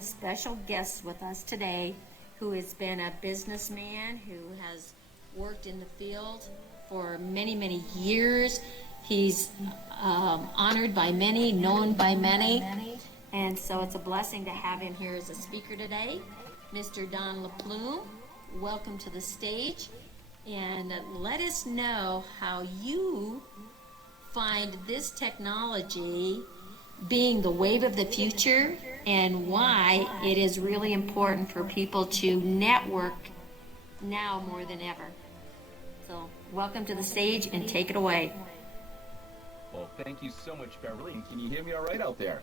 a special guest with us today who has been a businessman who has worked in the field for many, many years. He's honored by many, known by many, and so it's a blessing to have him here as a speaker today. Mr. Don Laplume, welcome to the stage, and let us know how you find this technology being the wave of the future and why it is really important for people to network now more than ever. So welcome to the stage and take it away. Well, thank you so much, Beverly. And can you hear me all right out there?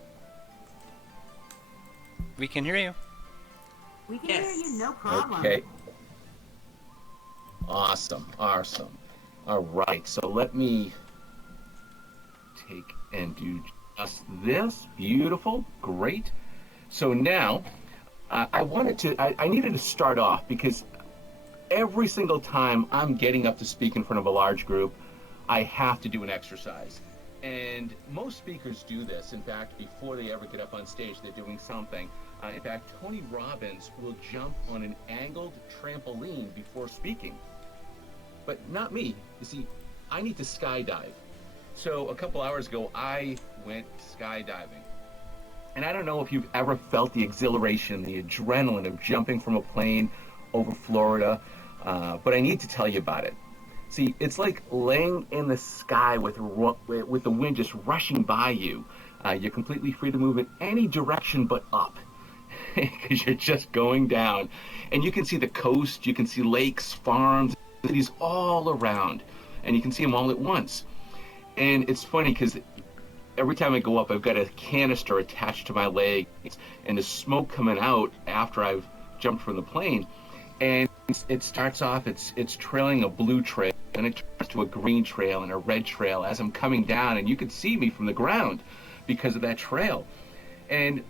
We can hear you. We can hear you, no problem. Okay. Awesome. All right, so let me take and do just this. Beautiful, great. So now, I needed to start off because every single time I'm getting up to speak in front of a large group, I have to do an exercise. And most speakers do this. In fact, before they ever get up on stage, they're doing something. In fact, Tony Robbins will jump on an angled trampoline before speaking. But not me. You see, I need to skydive. So a couple hours ago, I went skydiving. And I don't know if you've ever felt the exhilaration, the adrenaline of jumping from a plane over Florida, but I need to tell you about it. See, it's like laying in the sky with the wind just rushing by you. You're completely free to move in any direction but up because you're just going down. And you can see the coast, you can see lakes, farms, cities all around, and you can see them all at once. And it's funny because every time I go up, I've got a canister attached to my leg and the smoke coming out after I've jumped from the plane. And it starts off, it's trailing a blue trail, and it turns to a green trail and a red trail as I'm coming down, and you can see me from the ground because of that trail. And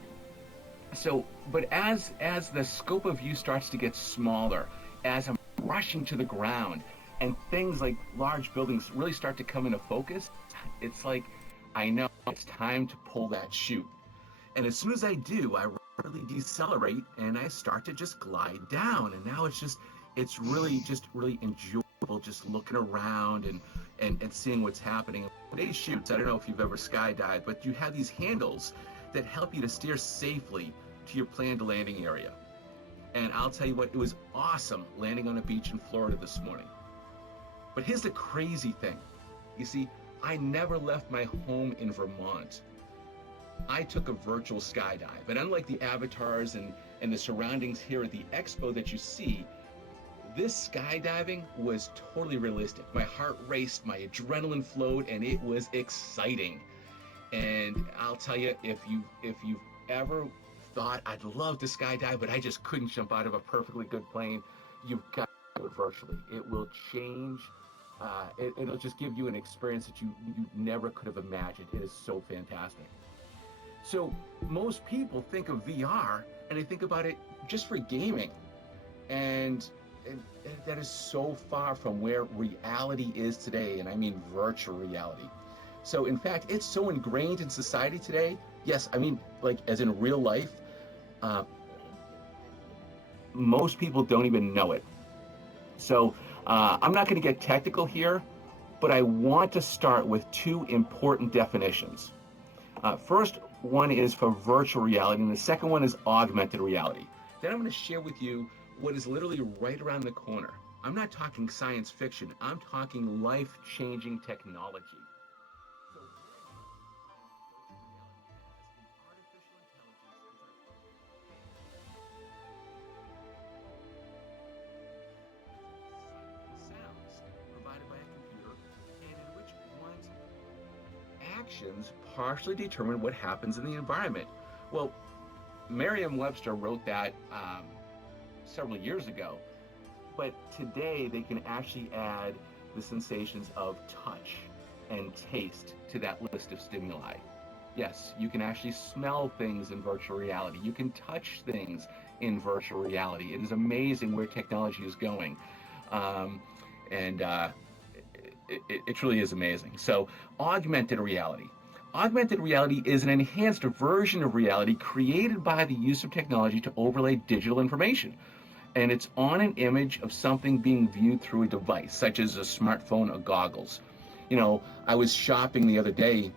so, but as the scope of view starts to get smaller, as I'm rushing to the ground, and things like large buildings really start to come into focus, it's like, I know it's time to pull that chute. And as soon as I do, I really decelerate and I start to just glide down. And now it's really enjoyable just looking around and seeing what's happening. Today's chutes, I don't know if you've ever skydived, but you have these handles that help you to steer safely to your planned landing area. And I'll tell you what, it was awesome landing on a beach in Florida this morning. But here's the crazy thing. You see, I never left my home in Vermont. I took a virtual skydive, and unlike the avatars and the surroundings here at the Expo that you see, this skydiving was totally realistic. My heart raced, my adrenaline flowed, and it was exciting. And I'll tell you, if you've ever thought, I'd love to skydive, but I just couldn't jump out of a perfectly good plane, you've got to do it virtually. It will change. It'll just give you an experience that you never could have imagined. It is so fantastic. So most people think of VR and they think about it just for gaming. And that is so far from where reality is today, and I mean virtual reality. So in fact, it's so ingrained in society today. Yes, I mean, like as in real life, most people don't even know it. So I'm not going to get technical here, but I want to start with two important definitions. First one is for virtual reality, and the second one is augmented reality. Then I'm going to share with you what is literally right around the corner. I'm not talking science fiction. I'm talking life-changing technology. Actions partially determine what happens in the environment. Well, Merriam-Webster wrote that several years ago, but today they can actually add the sensations of touch and taste to that list of stimuli. Yes, you can actually smell things in virtual reality. You can touch things in virtual reality. It is amazing where technology is going. It truly is amazing. So augmented reality. Augmented reality is an enhanced version of reality created by the use of technology to overlay digital information. And it's on an image of something being viewed through a device, such as a smartphone or goggles. I was shopping the other day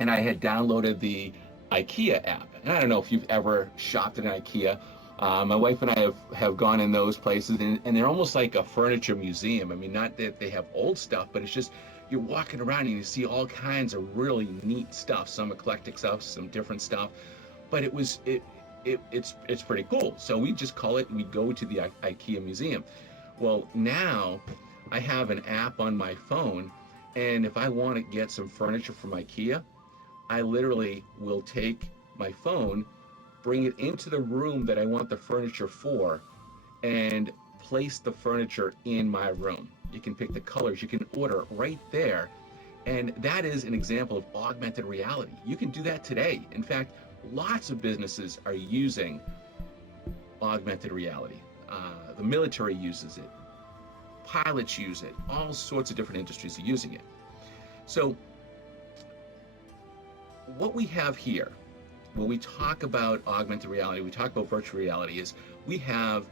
and I had downloaded the IKEA app. And I don't know if you've ever shopped at an IKEA. My wife and I have gone in those places, and they're almost like a furniture museum. I mean, not that they have old stuff, but it's just you're walking around and you see all kinds of really neat stuff, some eclectic stuff, some different stuff. But it's pretty cool. So we just call it. We go to the IKEA museum. Well, now I have an app on my phone, and if I want to get some furniture from IKEA, I literally will take my phone, bring it into the room that I want the furniture for, and place the furniture in my room. You can pick the colors, you can order right there. And that is an example of augmented reality. You can do that today. In fact, lots of businesses are using augmented reality. The military uses it, pilots use it, all sorts of different industries are using it. So what we have here, when we talk about augmented reality, we talk about virtual reality, is we have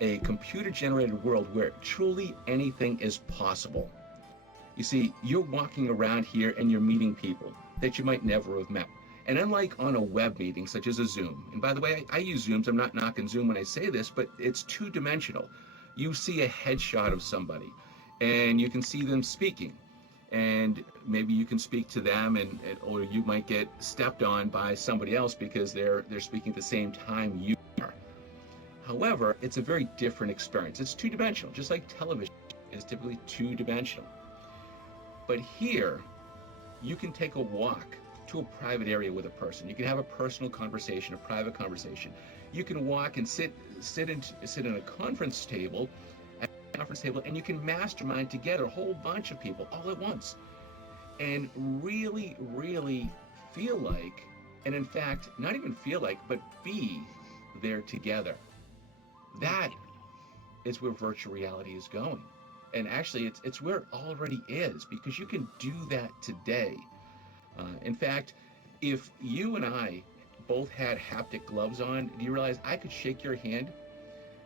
a computer-generated world where truly anything is possible. You see, you're walking around here and you're meeting people that you might never have met. And unlike on a web meeting, such as a Zoom, and by the way, I use Zooms, I'm not knocking Zoom when I say this, but it's two-dimensional. You see a headshot of somebody, and you can see them speaking. And maybe you can speak to them, or you might get stepped on by somebody else because they're speaking at the same time you are. However, it's a very different experience. It's two-dimensional, just like television is typically two-dimensional. But here, you can take a walk to a private area with a person. You can have a personal conversation, a private conversation. You can walk and sit in a conference table, and you can mastermind together a whole bunch of people all at once, and really, really feel like, and in fact, not even feel like, but be there together. That is where virtual reality is going. And actually, it's where it already is, because you can do that today. In fact, if you and I both had haptic gloves on, do you realize I could shake your hand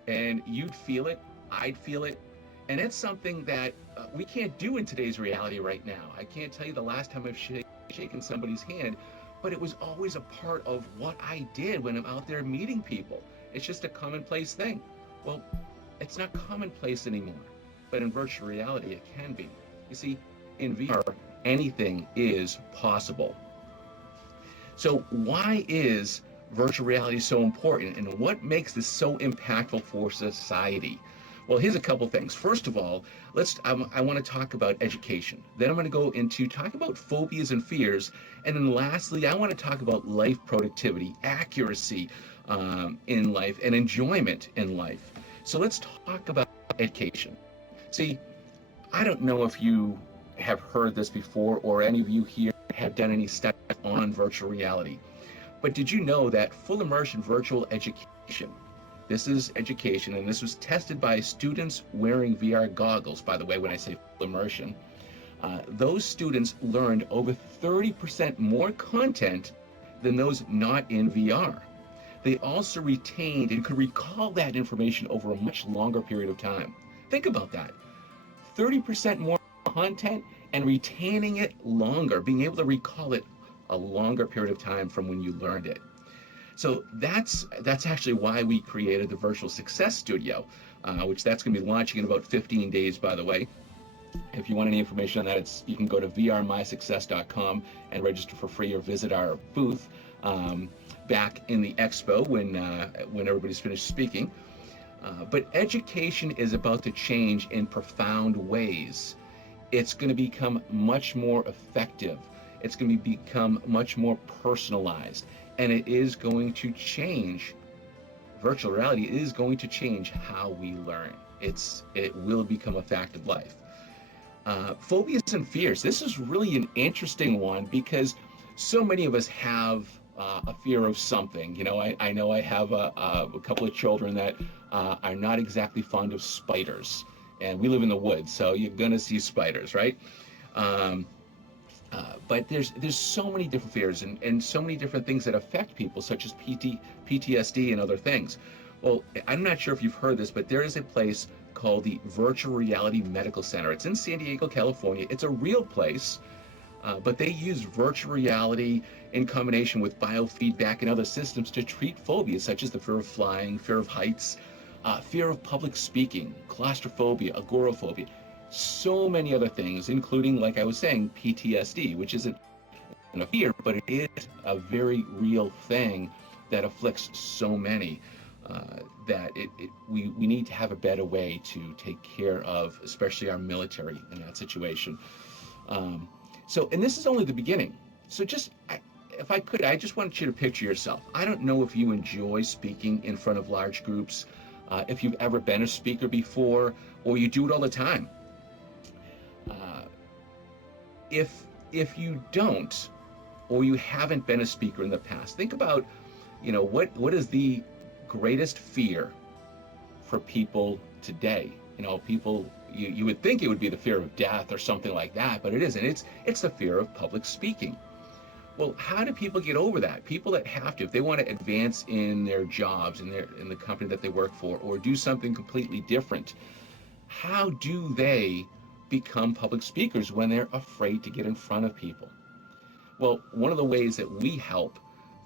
and you'd feel it, I'd feel it, and it's something that we can't do in today's reality right now. I can't tell you the last time I've shaken somebody's hand, but it was always a part of what I did when I'm out there meeting people. It's just a commonplace thing. Well, it's not commonplace anymore, but in virtual reality, it can be. You see, in VR, anything is possible. So why is virtual reality so important, and what makes this so impactful for society? Well, here's a couple things. First of all, I want to talk about education. Then I'm going to go into talk about phobias and fears. And then lastly, I want to talk about life productivity, accuracy in life, and enjoyment in life. So let's talk about education. See, I don't know if you have heard this before, or any of you here have done any studies on virtual reality. But did you know that full immersion virtual education, this is education, and this was tested by students wearing VR goggles, by the way, when I say full immersion, those students learned over 30% more content than those not in VR. They also retained and could recall that information over a much longer period of time. Think about that. 30% more content and retaining it longer, being able to recall it a longer period of time from when you learned it. So that's actually why we created the Virtual Success Studio, which that's going to be launching in about 15 days, by the way. If you want any information on that, you can go to vrmysuccess.com and register for free, or visit our booth back in the Expo when everybody's finished speaking. But education is about to change in profound ways. It's going to become much more effective. It's going to become much more personalized. And it is going to change, virtual reality is going to change how we learn. It will become a fact of life. Phobias and fears. This is really an interesting one, because so many of us have a fear of something. You know, I know I have a couple of children that are not exactly fond of spiders. And we live in the woods, so you're going to see spiders, right? But there's so many different fears and so many different things that affect people, such as PTSD and other things. Well, I'm not sure if you've heard this, but there is a place called the Virtual Reality Medical Center. It's in San Diego, California. It's a real place, but they use virtual reality in combination with biofeedback and other systems to treat phobias such as the fear of flying, fear of heights, fear of public speaking, claustrophobia, agoraphobia, so many other things, including, like I was saying, PTSD, which isn't a fear, but it is a very real thing that afflicts so many. That we need to have a better way to take care of, especially our military in that situation. And this is only the beginning. So if I could, I just want you to picture yourself. I don't know if you enjoy speaking in front of large groups, if you've ever been a speaker before, or you do it all the time. If you don't, or you haven't been a speaker in the past, think about, what is the greatest fear for people today? People, you would think it would be the fear of death or something like that, but it isn't. It's the fear of public speaking. Well, how do people get over that? People that have to, if they want to advance in their jobs, in the company that they work for, or do something completely different, how do they become public speakers when they're afraid to get in front of people? Well, one of the ways that we help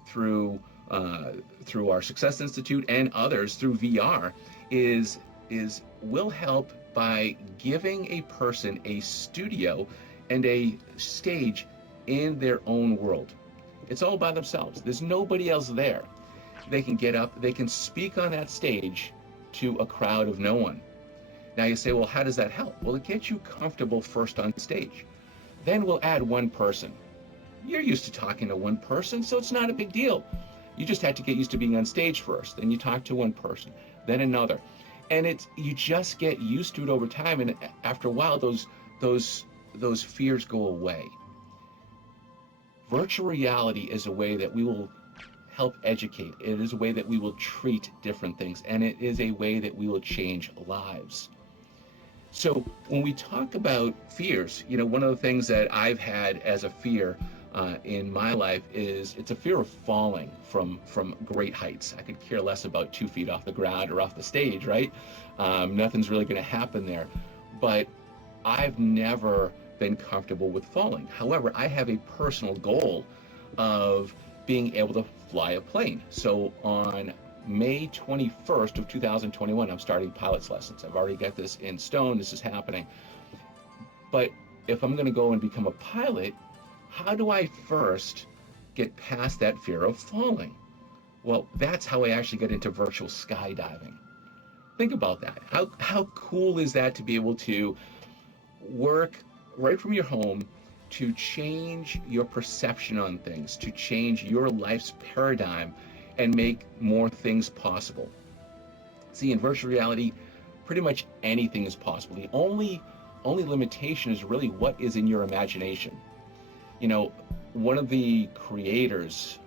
through our Success Institute and others through VR is we'll help by giving a person a studio and a stage in their own world. It's all by themselves. There's nobody else there. They can get up, they can speak on that stage to a crowd of no one. Now you say, well, how does that help? Well, it gets you comfortable first on stage. Then we'll add one person. You're used to talking to one person, so it's not a big deal. You just had to get used to being on stage first. Then you talk to one person, then another. And you just get used to it over time, and after a while those fears go away. Virtual reality is a way that we will help educate. It is a way that we will treat different things, and it is a way that we will change lives. So when we talk about fears, one of the things that I've had as a fear in my life is it's a fear of falling from great heights. I could care less about 2 feet off the ground or off the stage, right? Nothing's really going to happen there. But I've never been comfortable with falling. However, I have a personal goal of being able to fly a plane. So on May 21st of 2021, I'm starting pilot's lessons. I've already got this in stone. This is happening. But if I'm going to go and become a pilot, how do I first get past that fear of falling? Well, that's how I actually get into virtual skydiving. Think about that. How cool is that to be able to work right from your home to change your perception on things, to change your life's paradigm and make more things possible? See, in virtual reality, pretty much anything is possible. The only limitation is really what is in your imagination. One of the creators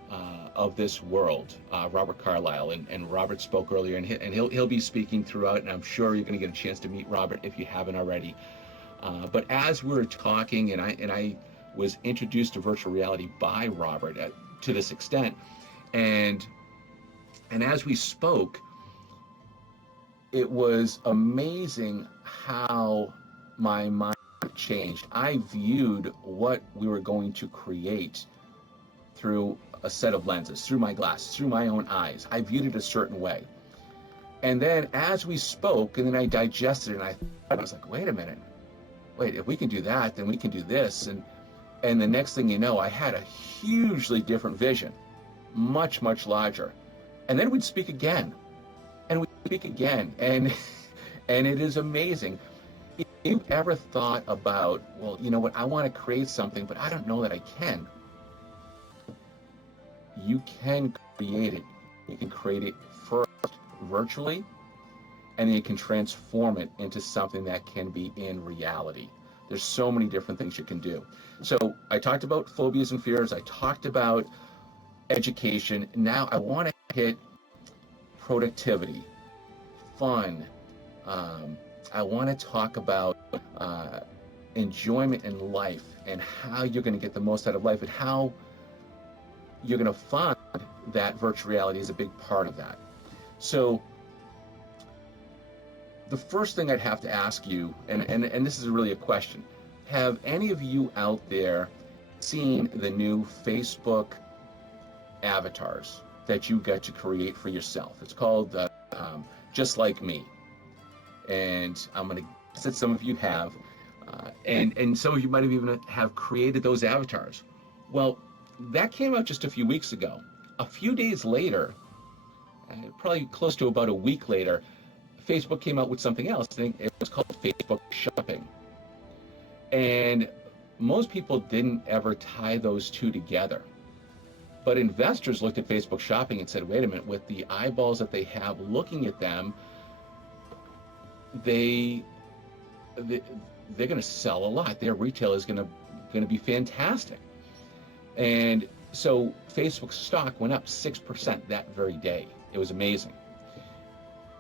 of this world, Robert Carlyle, and Robert spoke earlier, and he'll be speaking throughout, and I'm sure you're going to get a chance to meet Robert if you haven't already. But as we were talking, and I was introduced to virtual reality by Robert to this extent, and as we spoke, it was amazing how my mind changed. I viewed what we were going to create through a set of lenses, through my glasses, through my own eyes. I viewed it a certain way. And then as we spoke, and then I digested it, and I was like, wait a minute. Wait, if we can do that, then we can do this. And the next thing you know, I had a hugely different vision, much, much larger. And then we'd speak again, and we'd speak again. And it is amazing. If you've ever thought about, well, you know what, I want to create something, but I don't know that I can. You can create it. You can create it first virtually, and then you can transform it into something that can be in reality. There's so many different things you can do. So I talked about phobias and fears. I talked about education. Now I want to hit productivity, fun. I want to talk about enjoyment in life and how you're going to get the most out of life and how you're going to find that virtual reality is a big part of that. So the first thing I'd have to ask you, and this is really a question, have any of you out there seen the new Facebook avatars that you get to create for yourself? It's called Just Like Me. And I'm going to guess that some of you have. And some of you might have even have created those avatars. Well, that came out just a few weeks ago. A few days later, probably close to about a week later, Facebook came out with something else. I think it was called Facebook Shopping. And most people didn't ever tie those two together. But investors looked at Facebook Shopping and said, wait a minute, with the eyeballs that they have looking at them, they're going to sell a lot. Their retail is going to be fantastic. And so Facebook stock went up 6% that very day. It was amazing.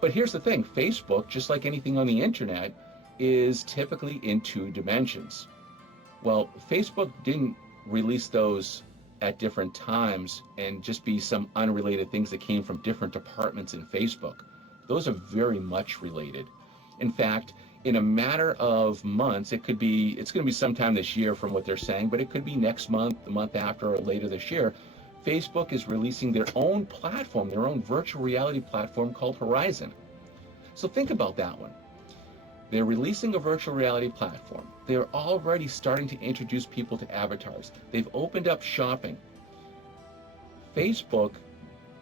But here's the thing, Facebook, just like anything on the internet, is typically in two dimensions. Well, Facebook didn't release those at different times and just be some unrelated things that came from different departments in Facebook. Those are very much related. In fact, in a matter of months, it's going to be sometime this year from what they're saying, but it could be next month, the month after, or later this year. Facebook is releasing their own platform, their own virtual reality platform called Horizon. So think about that one. They're releasing a virtual reality platform. They're already starting to introduce people to avatars. They've opened up shopping. Facebook,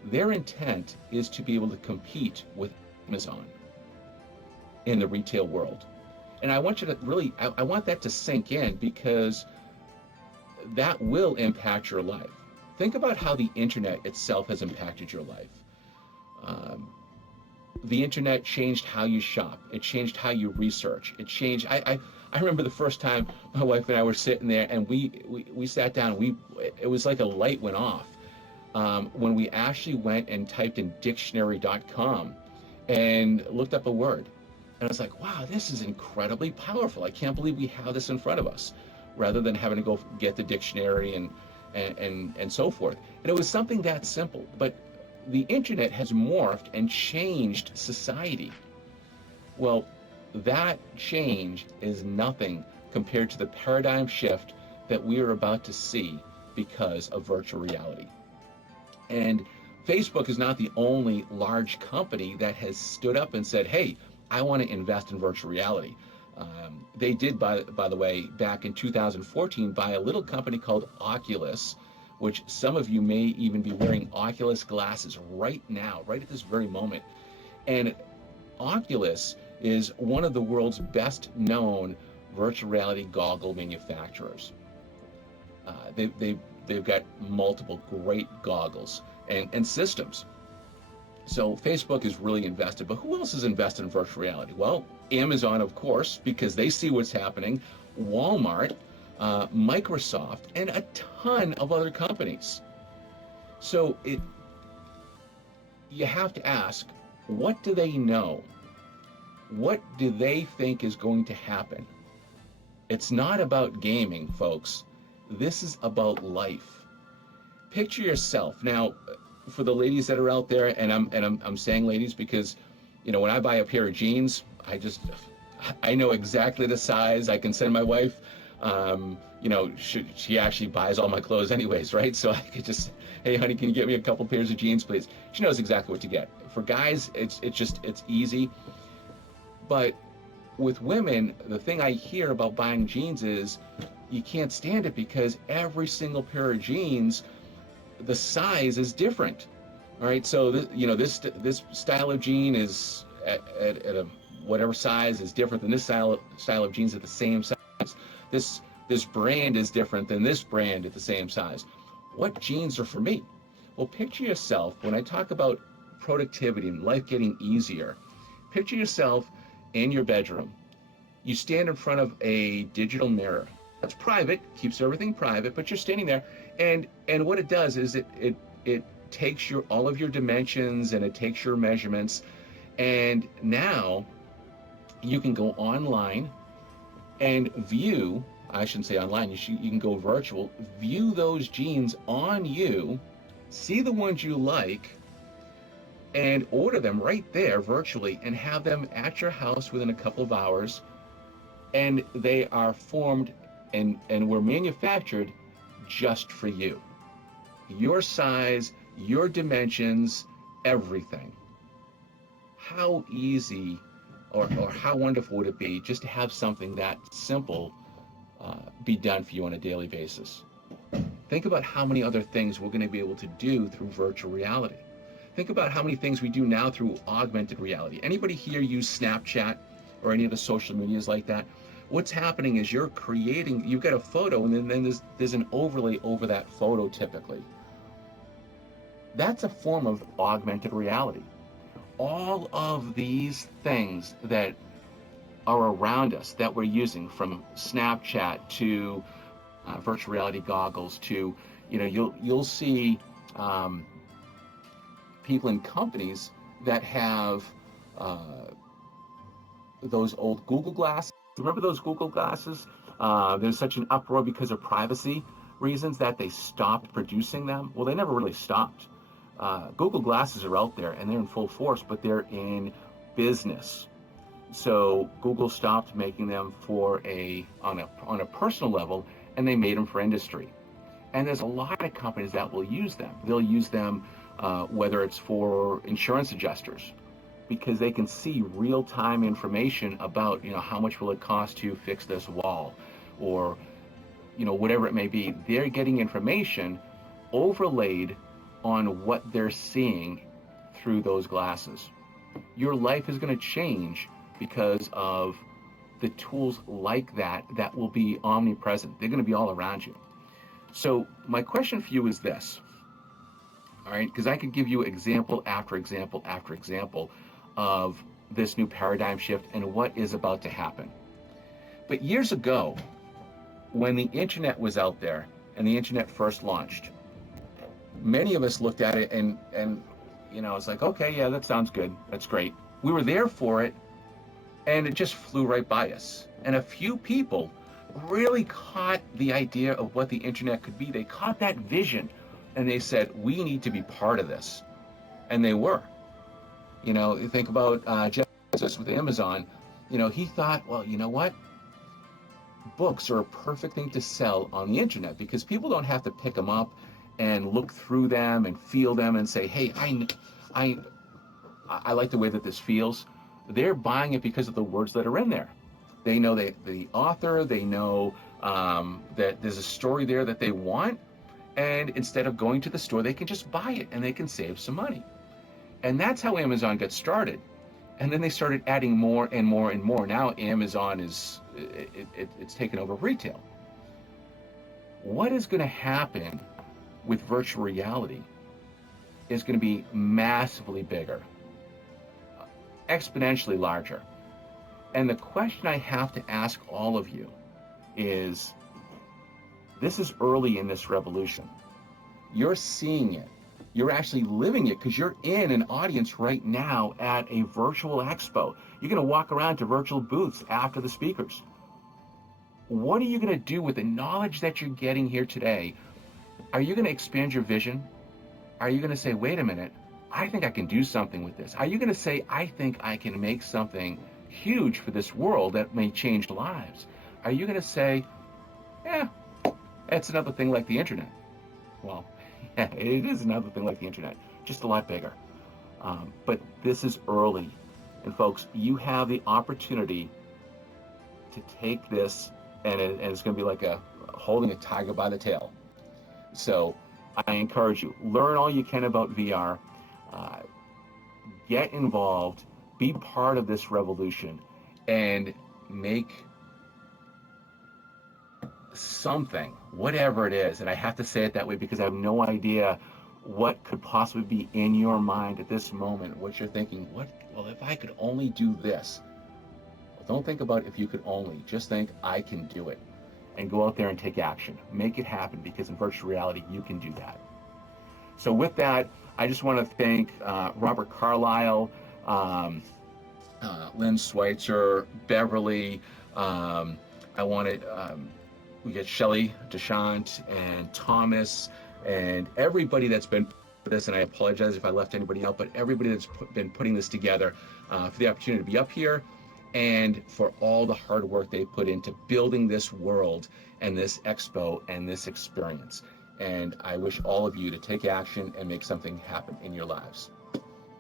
their intent is to be able to compete with Amazon in the retail world. And I want you to really, I want that to sink in, because that will impact your life. Think about how the internet itself has impacted your life. The internet changed how you shop. It changed how you research. It changed, I remember the first time my wife and I were sitting there and we sat down, it was like a light went off when we actually went and typed in dictionary.com and looked up a word. And I was like, wow, this is incredibly powerful. I can't believe we have this in front of us, rather than having to go get the dictionary and so forth. And it was something that simple. But the internet has morphed and changed society. Well, that change is nothing compared to the paradigm shift that we are about to see because of virtual reality. And Facebook is not the only large company that has stood up and said, hey, I want to invest in virtual reality. They did, by the way, back in 2014, buy a little company called Oculus, which some of you may even be wearing Oculus glasses right now, right at this very moment. And Oculus is one of the world's best known virtual reality goggle manufacturers. They've got multiple great goggles and systems. So Facebook is really invested, but who else is invested in virtual reality? Well, Amazon, of course, because they see what's happening, Walmart, Microsoft, and a ton of other companies. So you have to ask, what do they know? What do they think is going to happen? It's not about gaming, folks. This is about life. Picture yourself. Now, for the ladies that are out there, and I'm saying ladies because, when I buy a pair of jeans, I know exactly the size. I can send my wife. She actually buys all my clothes anyways, right? So I could just, hey, honey, can you get me a couple pairs of jeans, please? She knows exactly what to get. For guys, it's easy. But with women, the thing I hear about buying jeans is you can't stand it because every single pair of jeans, the size is different. All right, so this style of jean is at a whatever size is different than this style of jeans at the same size. This brand is different than this brand at the same size. What jeans are for me? Well, picture yourself, when I talk about productivity and life getting easier, picture yourself in your bedroom. You stand in front of a digital mirror. That's private, keeps everything private, but you're standing there, and what it does is it takes all of your dimensions and it takes your measurements, and now you can go online and view, I shouldn't say online, you can go virtual, view those jeans on you, see the ones you like, and order them right there virtually and have them at your house within a couple of hours. And they are formed and were manufactured just for you. Your size, your dimensions, everything. How easy or how wonderful would it be just to have something that simple be done for you on a daily basis? Think about how many other things we're going to be able to do through virtual reality. Think about how many things we do now through augmented reality. Anybody here use Snapchat or any of the social medias like that? What's happening is you've got a photo, and then there's an overlay over that photo typically. That's a form of augmented reality. All of these things that are around us that we're using, from Snapchat to virtual reality goggles to, you'll see people in companies that have those old Google glasses. Remember those Google glasses? There's such an uproar because of privacy reasons that they stopped producing them. Well, they never really stopped. Google glasses are out there and they're in full force, but they're in business. So Google stopped making them on a personal level, and they made them for industry. And there's a lot of companies that will use them. They'll use them whether it's for insurance adjusters, because they can see real-time information about, how much will it cost to fix this wall, or, whatever it may be. They're getting information overlaid on what they're seeing through those glasses. Your life is going to change because of the tools like that will be omnipresent. They're going to be all around you. So my question for you is this, all right, because I could give you example after example after example of this new paradigm shift and what is about to happen. But years ago, when the internet was out there and the internet first launched, many of us looked at it and it's like, okay, yeah, that sounds good. That's great. We were there for it, and it just flew right by us. And a few people really caught the idea of what the internet could be. They caught that vision, and they said, we need to be part of this. And they were. You think about Jeff Bezos with Amazon. He thought, well, you know what? Books are a perfect thing to sell on the internet, because people don't have to pick them up and look through them and feel them and say, hey, I like the way that this feels. They're buying it because of the words that are in there. They know the author, they know that there's a story there that they want, and instead of going to the store, they can just buy it and they can save some money. And that's how Amazon got started. And then they started adding more and more and more. Now Amazon it's taken over retail. What is going to happen with virtual reality is going to be massively bigger, exponentially larger. And the question I have to ask all of you is, this is early in this revolution. You're seeing it. You're actually living it, because you're in an audience right now at a virtual expo. You're going to walk around to virtual booths after the speakers. What are you going to do with the knowledge that you're getting here today? Are you going to expand your vision? Are you going to say, wait a minute, I think I can do something with this? Are you going to say, I think I can make something huge for this world that may change lives? Are you going to say, yeah, it's another thing like the internet? Well, yeah, it is another thing like the internet, just a lot bigger. But this is early. And folks, you have the opportunity to take this, and it's going to be like holding a tiger by the tail. So I encourage you, learn all you can about VR, get involved, be part of this revolution, and make something, whatever it is. And I have to say it that way because I have no idea what could possibly be in your mind at this moment, what you're thinking. Well, if I could only do this. Well, don't think about if you could only, just think I can do it. And go out there and take action. Make it happen, because in virtual reality, you can do that. So with that, I just want to thank Robert Carlyle, Lynn Schweitzer, Beverly, I want to, we get Shelly, Deshant, and Thomas, and everybody that's been with this, and I apologize if I left anybody out, but everybody that's been putting this together for the opportunity to be up here and for all the hard work they put into building this world and this expo and this experience. And I wish all of you to take action and make something happen in your lives.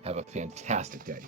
Have a fantastic day.